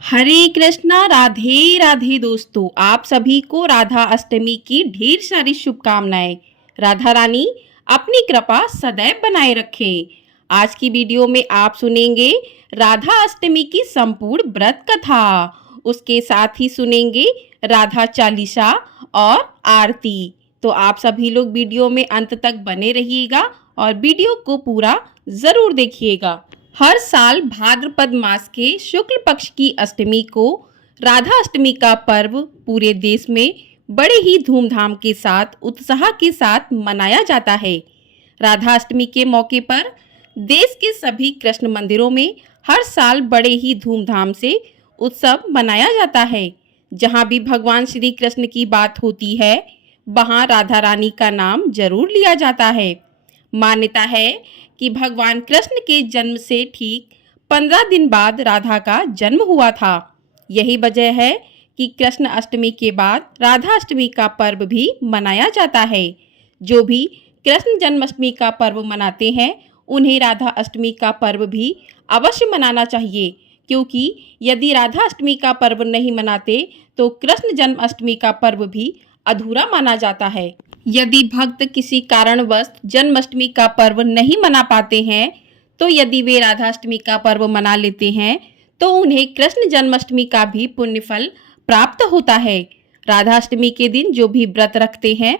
हरे कृष्णा, राधे राधे दोस्तों। आप सभी को राधा अष्टमी की ढेर सारी शुभकामनाएं। राधा रानी अपनी कृपा सदैव बनाए रखें। आज की वीडियो में आप सुनेंगे राधा अष्टमी की संपूर्ण व्रत कथा। उसके साथ ही सुनेंगे राधा चालीसा और आरती। तो आप सभी लोग वीडियो में अंत तक बने रहिएगा और वीडियो को पूरा जरूर देखिएगा। हर साल भाद्रपद मास के शुक्ल पक्ष की अष्टमी को राधा अष्टमी का पर्व पूरे देश में बड़े ही धूमधाम के साथ उत्साह के साथ मनाया जाता है। राधा अष्टमी के मौके पर देश के सभी कृष्ण मंदिरों में हर साल बड़े ही धूमधाम से उत्सव मनाया जाता है। जहाँ भी भगवान श्री कृष्ण की बात होती है, वहाँ राधा रानी का नाम जरूर लिया जाता है। मान्यता है कि भगवान कृष्ण के जन्म से ठीक 15 दिन बाद राधा का जन्म हुआ था। यही वजह है कि कृष्ण अष्टमी के बाद राधा अष्टमी का पर्व भी मनाया जाता है। जो भी कृष्ण जन्माष्टमी का पर्व मनाते हैं, उन्हें राधा अष्टमी का पर्व भी अवश्य मनाना चाहिए, क्योंकि यदि राधा अष्टमी का पर्व नहीं मनाते तो कृष्ण जन्माष्टमी का पर्व भी अधूरा माना जाता है। यदि भक्त किसी कारणवश जन्माष्टमी का पर्व नहीं मना पाते हैं, तो यदि वे राधाष्टमी का पर्व मना लेते हैं तो उन्हें कृष्ण जन्माष्टमी का भी पुण्य फल प्राप्त होता है। राधाष्टमी के दिन जो भी व्रत रखते हैं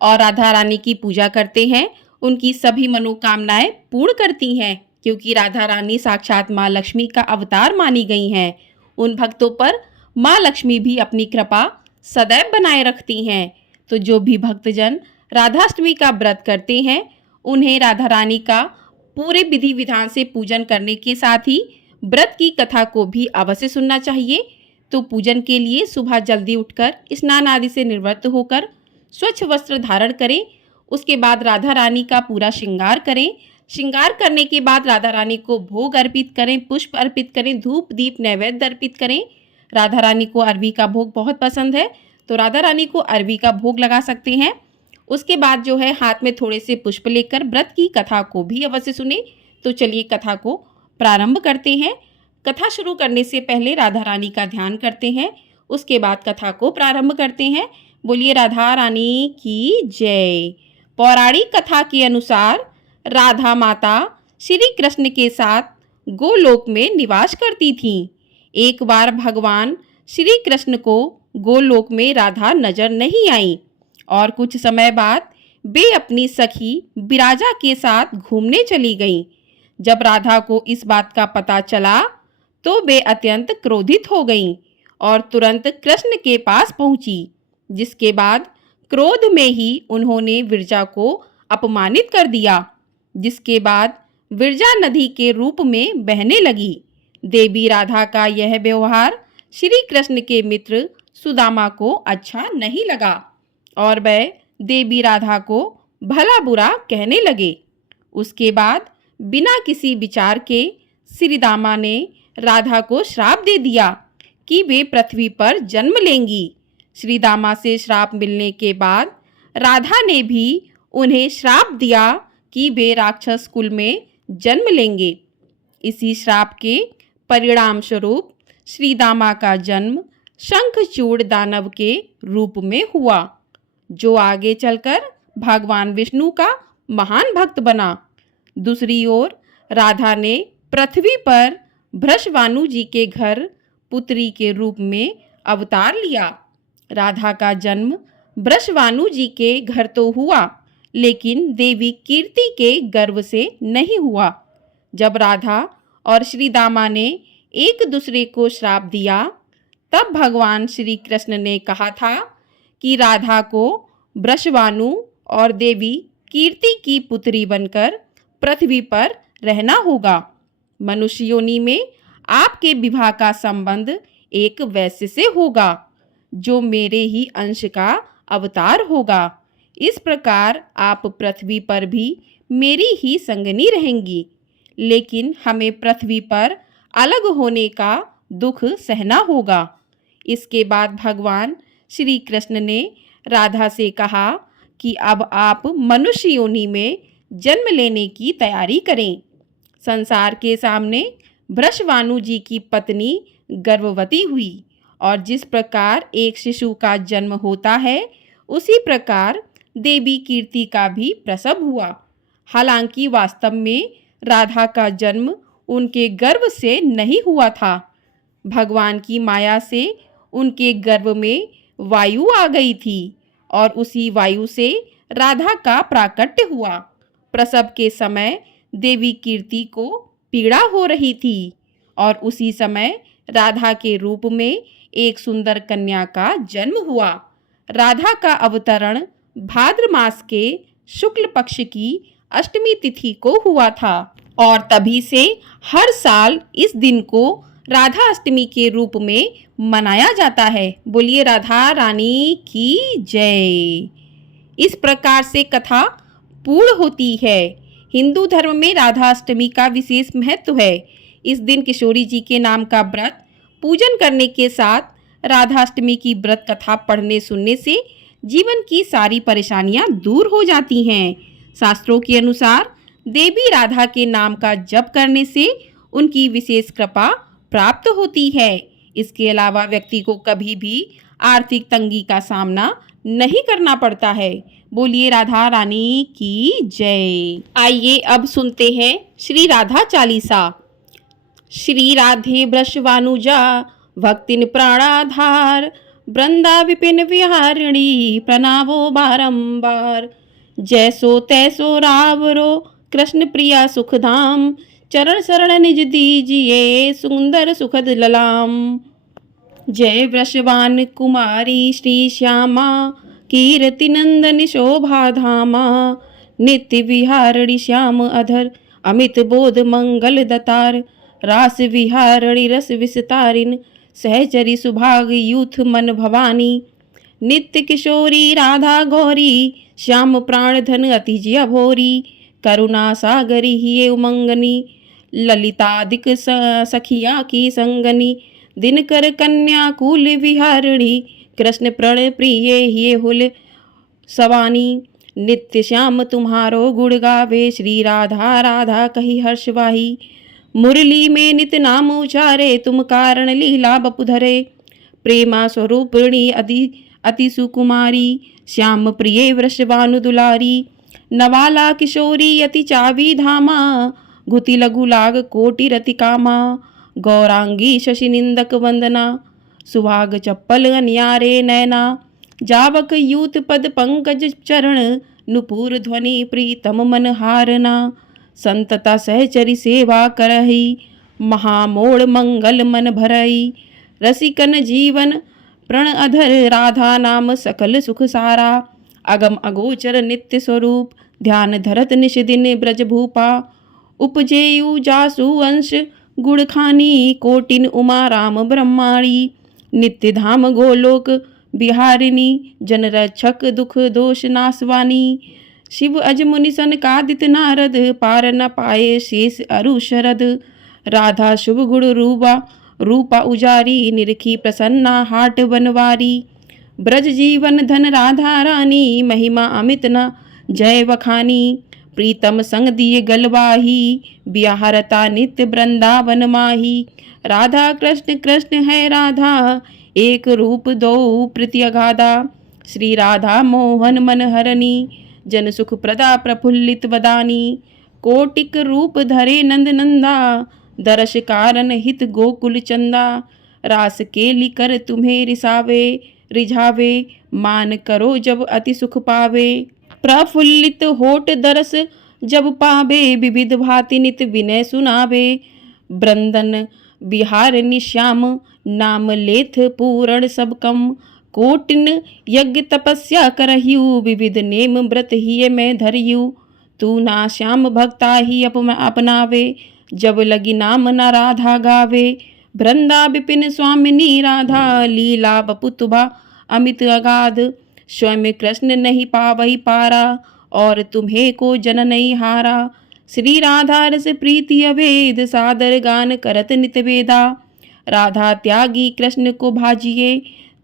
और राधा रानी की पूजा करते हैं, उनकी सभी मनोकामनाएं पूर्ण करती हैं, क्योंकि राधा रानी साक्षात माँ लक्ष्मी का अवतार मानी गई हैं। उन भक्तों पर माँ लक्ष्मी भी अपनी कृपा सदैव बनाए रखती हैं। तो जो भी भक्तजन राधाष्टमी का व्रत करते हैं, उन्हें राधा रानी का पूरे विधि विधान से पूजन करने के साथ ही व्रत की कथा को भी अवश्य सुनना चाहिए। तो पूजन के लिए सुबह जल्दी उठकर स्नान आदि से निवृत्त होकर स्वच्छ वस्त्र धारण करें। उसके बाद राधा रानी का पूरा श्रृंगार करें। श्रृंगार करने के बाद राधा रानी को भोग अर्पित करें, पुष्प अर्पित करें, धूप दीप नैवेद्य अर्पित करें। राधा रानी को अरबी का भोग बहुत पसंद है, तो राधा रानी को अरबी का भोग लगा सकते हैं। उसके बाद जो है हाथ में थोड़े से पुष्प लेकर व्रत की कथा को भी अवश्य सुने। तो चलिए कथा को प्रारंभ करते हैं। कथा शुरू करने से पहले राधा रानी का ध्यान करते हैं, उसके बाद कथा को प्रारंभ करते हैं। बोलिए राधा रानी की जय। पौराणिक कथा के अनुसार राधा माता श्री कृष्ण के साथ गोलोक में निवास करती थीं। एक बार भगवान श्री कृष्ण को गोलोक में राधा नजर नहीं आई और कुछ समय बाद वे अपनी सखी विराजा के साथ घूमने चली गईं। जब राधा को इस बात का पता चला तो वे अत्यंत क्रोधित हो गईं और तुरंत कृष्ण के पास पहुंची, जिसके बाद क्रोध में ही उन्होंने विरजा को अपमानित कर दिया, जिसके बाद विरजा नदी के रूप में बहने लगी। देवी राधा का यह व्यवहार श्री कृष्ण के मित्र सुदामा को अच्छा नहीं लगा और वह देवी राधा को भला बुरा कहने लगे। उसके बाद बिना किसी विचार के श्रीदामा ने राधा को श्राप दे दिया कि वे पृथ्वी पर जन्म लेंगी। श्रीदामा से श्राप मिलने के बाद राधा ने भी उन्हें श्राप दिया कि वे राक्षस कुल में जन्म लेंगे। इसी श्राप के परिणाम स्वरूप श्रीदामा का जन्म शंखचूड़ दानव के रूप में हुआ, जो आगे चलकर भगवान विष्णु का महान भक्त बना। दूसरी ओर राधा ने पृथ्वी पर वृषभानु जी के घर पुत्री के रूप में अवतार लिया। राधा का जन्म वृषभानु जी के घर तो हुआ, लेकिन देवी कीर्ति के गर्भ से नहीं हुआ। जब राधा और श्रीदामा ने एक दूसरे को श्राप दिया, तब भगवान श्री कृष्ण ने कहा था कि राधा को वृषभानु और देवी कीर्ति की पुत्री बनकर पृथ्वी पर रहना होगा। मनुष्य योनि में आपके विवाह का संबंध एक वैश्य से होगा, जो मेरे ही अंश का अवतार होगा। इस प्रकार आप पृथ्वी पर भी मेरी ही संगनी रहेंगी, लेकिन हमें पृथ्वी पर अलग होने का दुख सहना होगा। इसके बाद भगवान श्री कृष्ण ने राधा से कहा कि अब आप मनुष्य योनि में जन्म लेने की तैयारी करें। संसार के सामने वृषभानु जी की पत्नी गर्भवती हुई और जिस प्रकार एक शिशु का जन्म होता है उसी प्रकार देवी कीर्ति का भी प्रसव हुआ। हालांकि वास्तव में राधा का जन्म उनके गर्भ से नहीं हुआ था। भगवान की माया से उनके गर्भ में वायु आ गई थी और उसी वायु से राधा का प्राकट्य हुआ। प्रसव के समय देवी कीर्ति को पीड़ा हो रही थी और उसी समय राधा के रूप में एक सुंदर कन्या का जन्म हुआ। राधा का अवतरण भाद्र मास के शुक्ल पक्ष की अष्टमी तिथि को हुआ था और तभी से हर साल इस दिन को राधा अष्टमी के रूप में मनाया जाता है। बोलिए राधा रानी की जय। इस प्रकार से कथा पूर्ण होती है। हिंदू धर्म में राधा अष्टमी का विशेष महत्व है। इस दिन किशोरी जी के नाम का व्रत पूजन करने के साथ राधा अष्टमी की व्रत कथा पढ़ने सुनने से जीवन की सारी परेशानियां दूर हो जाती हैं। शास्त्रों के अनुसार देवी राधा के नाम का जप करने से उनकी विशेष कृपा प्राप्त होती है। इसके अलावा व्यक्ति को कभी भी आर्थिक तंगी का सामना नहीं करना पड़ता है। बोलिए राधा रानी की जय। आइए अब सुनते हैं श्री राधा चालीसा। श्री राधे वृषभानुजा भक्तिन प्राणाधार, वृंदा विपिन विहारिणी प्रणामो बारंबार। जैसो तैसो रावरो कृष्ण प्रिया सुखधाम, चरण शरण निज दीजिए सुंदर सुखद ललाम। जय वृषभान कुमारी श्री श्यामा, कीर्ति नंदन शोभा धामा। नित्य विहारिणी श्याम अधर, अमित बोध मंगल दतार। रास विहारिणी रस विस्तारिन, सहचरी सुभाग यूथ मन भवानी। नित्य किशोरी राधा गौरी, श्याम प्राण धन अति जिया भोरी। करुणा सागरी हिये उमंगनी, ललितादिक सखिया की संगनी। दिनकर कन्या कुल विहारिणी, कृष्ण प्रण प्रिय हिये हुल सवानी। नित्य श्याम तुम्हारो गुण गावे, श्री राधा राधा कही हर्ष वाही। मुरली में नित नाम उचारे, तुम कारण लीला बपुधरे। प्रेमा स्वरूपिणी अति सुकुमारी, श्याम प्रिय वृषभानु दुलारी। नवाला किशोरी अति चावी धामा, घुति लघु लाग कोटि रति कामा। गौरांगी शशि निंदक वंदना, सुहाग चप्पल अन्यारे नैना। जावक यूत पद पंकज चरण, नुपुर ध्वनि प्रीतम मन हारना। संतता सहचरी सेवा करही, महामोड़ मंगल मन भरई। रसिकन जीवन प्रण अधर, राधा नाम सकल सुख सारा। अगम अगोचर नित्य स्वरूप, ध्यान धरत निश दिन ब्रज भूपा। उपजेयु जासु अंश गुण खानी, कोटिन उमा राम ब्रह्माणी। नित्य धाम गोलोक बिहारिणी, जन रक्षक दुख दोष नासवानी। शिव अज मुनि सनकादित नारद, पार न पाए शेष अरु शरद। राधा शुभ गुण रूपा उजारी, निरखी प्रसन्ना हाट बनवारी। ब्रज जीवन धन राधा रानी, महिमा अमित न जय वखानी। प्रीतम संग दिए गलवाही, बिहारता नित्य वृंदावन माही। राधा कृष्ण कृष्ण है राधा, एक रूप दो प्रीति अगाधा। श्री राधा मोहन मन हरणी, जन सुख प्रदा प्रफुल्लित वदानी। कोटिक रूप धरे नंद नंदा, दर्श कारण हित गोकुल चंदा। रास के लिकर तुम्हें रिझावे, मान करो जब अति सुख पावे। प्रफुल्लित होठ दरस जब पावे, विविध भांति नित विनय सुनावे। वृंदन बिहारिणी श्याम, नाम लेथ पूरण सब कम। कोटिन यज्ञ तपस्या करहियु, विविध नेम व्रत ही मैं धरियु। तू ना श्याम भक्ता ही अपनावे, जब लगी नाम न राधा गावे। वृंदा विपिन स्वामिनी राधा, लीला बपुतुभा अमित अगाध। स्वयं कृष्ण नहीं पावही पारा, और तुम्हें को जन नहीं हारा। श्री राधा रस प्रीति अभेद, सादर गान करत नित वेदा। राधा त्यागी कृष्ण को भाजिए,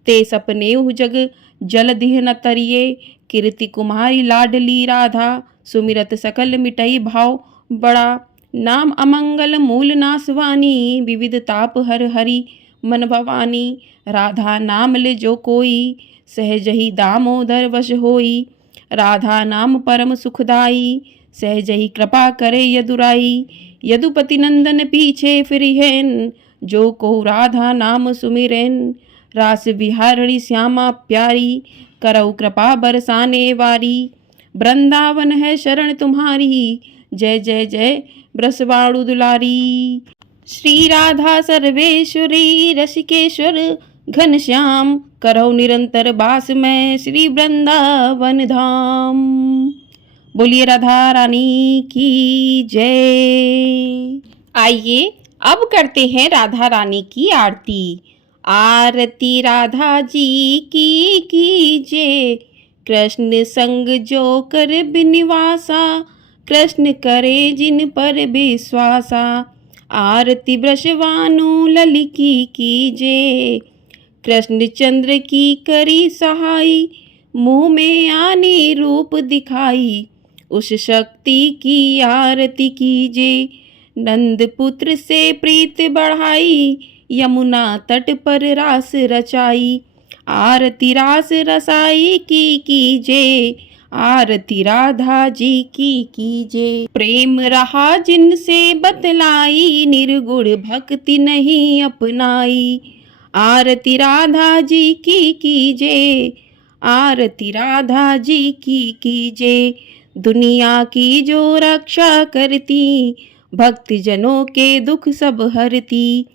ते सपने जग जल दिह न तरिए। कीर्ति कुमारी लाडली राधा, सुमिरत सकल मिटई भाव बड़ा। नाम अमंगल मूल नासवानी, विविध ताप हर हरि मन भवानी। राधा नाम ले जो कोई, सहज ही दामोदर वश होई। राधा नाम परम सुखदाई, सहज ही कृपा करे यदुराई। यदुपति नंदन पीछे फिरिहेन, जो को राधा नाम सुमिरेन। रास विहारिणी श्यामा प्यारी, करौ कृपा बरसाने वारी। वृंदावन है शरण तुम्हारी, जय जय जय ब्रसवाणु दुलारी। श्री राधा सर्वेश्वरी रसिकेश्वर घनश्याम, करौ निरंतर बास में श्री वृंदावन धाम। बोलिए राधा रानी की जय। आइए अब करते हैं राधा रानी की आरती। आरती राधा जी की कीजिए, कृष्ण संग जो कर बिनिवासा, कृष्ण करे जिन पर विश्वासा। आरती वृषभानु लल की कीजिए, कृष्ण चंद्र की करी सहाई। मुँह में आने रूप दिखाई, उस शक्ति की आरती कीजिए। नंद पुत्र से प्रीत बढ़ाई, यमुना तट पर रास रचाई। आरती रास रसाई की कीजिए, आरती राधा जी की कीजिए। प्रेम रहा जिनसे बतलाई, निर्गुण भक्ति नहीं अपनाई। आरती राधा जी की कीजिए, आरती राधा जी की कीजिए। दुनिया की जो रक्षा करती, भक्त जनों के दुख सब हरती।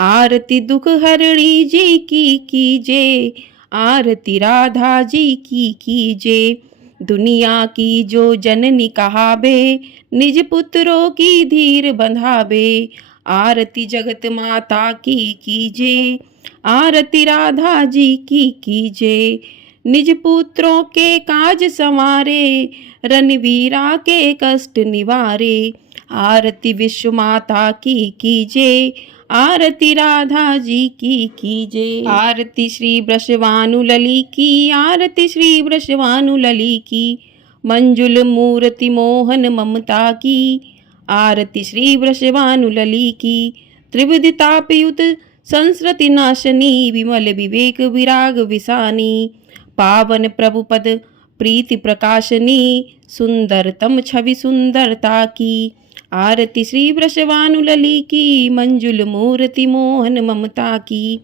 आरती दुख हरणी जी की कीजिए, आरती राधा जी की कीजिए। दुनिया की जो जननी कहावे, निज पुत्रों की धीर बंधावे। आरती जगत माता की कीजिए, आरती राधा जी की कीजिए। निज पुत्रों के काज संवारे, रणवीरा के कष्ट निवारे। आरती विश्व माता की कीजिए, आरती राधा जी की कीजिए। आरती श्री वृषभानु लली की, आरती श्री वृषभानु लली की। मंजुल मूर्ति मोहन ममता की, आरती श्री वृषभानु लली की। त्रिविध तापयुत संस्कृति नाशनी, विमल विवेक विराग विसानी। पावन प्रभुपद प्रीति प्रकाशनी, सुंदरतम छवि सुंदरता की। आरती श्री वृषभानु लली की, मंजुल मूर्ति मोहन ममता की।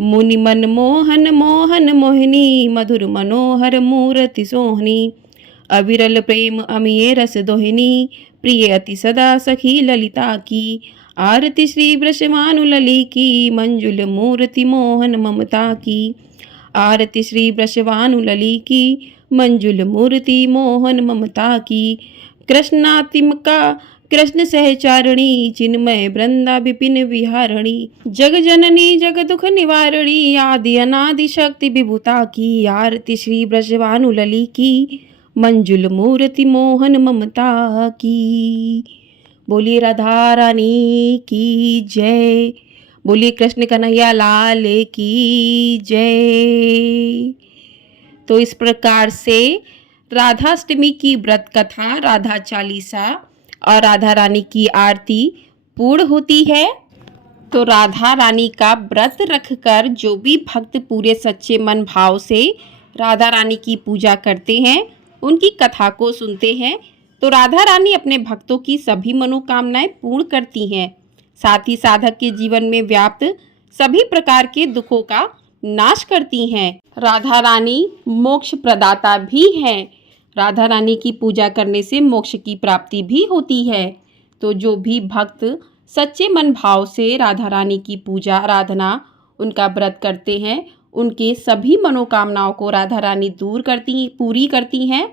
मुनि मन मोहन मोहन मोहिनी, मधुर मनोहर मूर्ति सोहनी। अविरल प्रेम अमिय रस दोहिनी, प्रिय अति सदा सखी ललिता की। आरती श्री वृषभानु लली की, मंजुल मूर्ति मोहन ममता की। आरती श्री वृषभानु लली की, मंजुल मूर्ति मोहन ममता की। कृष्णात्मिका कृष्ण सहचारिणी, चिन्मय वृंदा विपिन विहारिणी। जग जननी जग दुख निवारिणी, आदि अनादि शक्ति विभुता की। आरती श्री वृषभानु लली की, मंजुल मूर्ति मोहन ममता की। बोलिए राधा रानी की जय। बोलिए कृष्ण कन्हैया लाल की जय। तो इस प्रकार से राधाष्टमी की व्रत कथा, राधा चालीसा और राधा रानी की आरती पूर्ण होती है। तो राधा रानी का व्रत रखकर जो भी भक्त पूरे सच्चे मन भाव से राधा रानी की पूजा करते हैं, उनकी कथा को सुनते हैं, तो राधा रानी अपने भक्तों की सभी मनोकामनाएं पूर्ण करती हैं। साथ ही साधक के जीवन में व्याप्त सभी प्रकार के दुखों का नाश करती हैं। राधा रानी मोक्ष प्रदाता भी हैं। राधा रानी की पूजा करने से मोक्ष की प्राप्ति भी होती है। तो जो भी भक्त सच्चे मन भाव से राधा रानी की पूजा आराधना, उनका व्रत करते हैं, उनके सभी मनोकामनाओं को राधा रानी पूरी करती हैं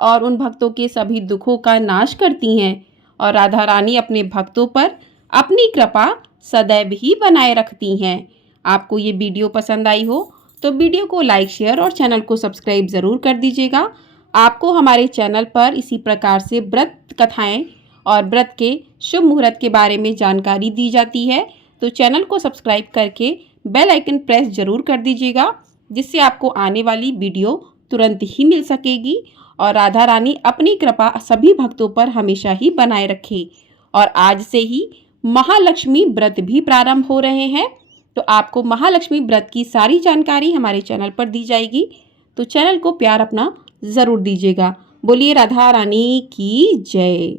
और उन भक्तों के सभी दुखों का नाश करती हैं। और राधा रानी अपने भक्तों पर अपनी कृपा सदैव ही बनाए रखती हैं। आपको ये वीडियो पसंद आई हो तो वीडियो को लाइक, शेयर और चैनल को सब्सक्राइब ज़रूर कर दीजिएगा। आपको हमारे चैनल पर इसी प्रकार से व्रत कथाएं और व्रत के शुभ मुहूर्त के बारे में जानकारी दी जाती है। तो चैनल को सब्सक्राइब करके बेल आइकन प्रेस ज़रूर कर दीजिएगा, जिससे आपको आने वाली वीडियो तुरंत ही मिल सकेगी। और राधा रानी अपनी कृपा सभी भक्तों पर हमेशा ही बनाए रखे। और आज से ही महालक्ष्मी व्रत भी प्रारंभ हो रहे हैं। तो आपको महालक्ष्मी व्रत की सारी जानकारी हमारे चैनल पर दी जाएगी। तो चैनल को प्यार अपना ज़रूर दीजिएगा। बोलिए राधा रानी की जय।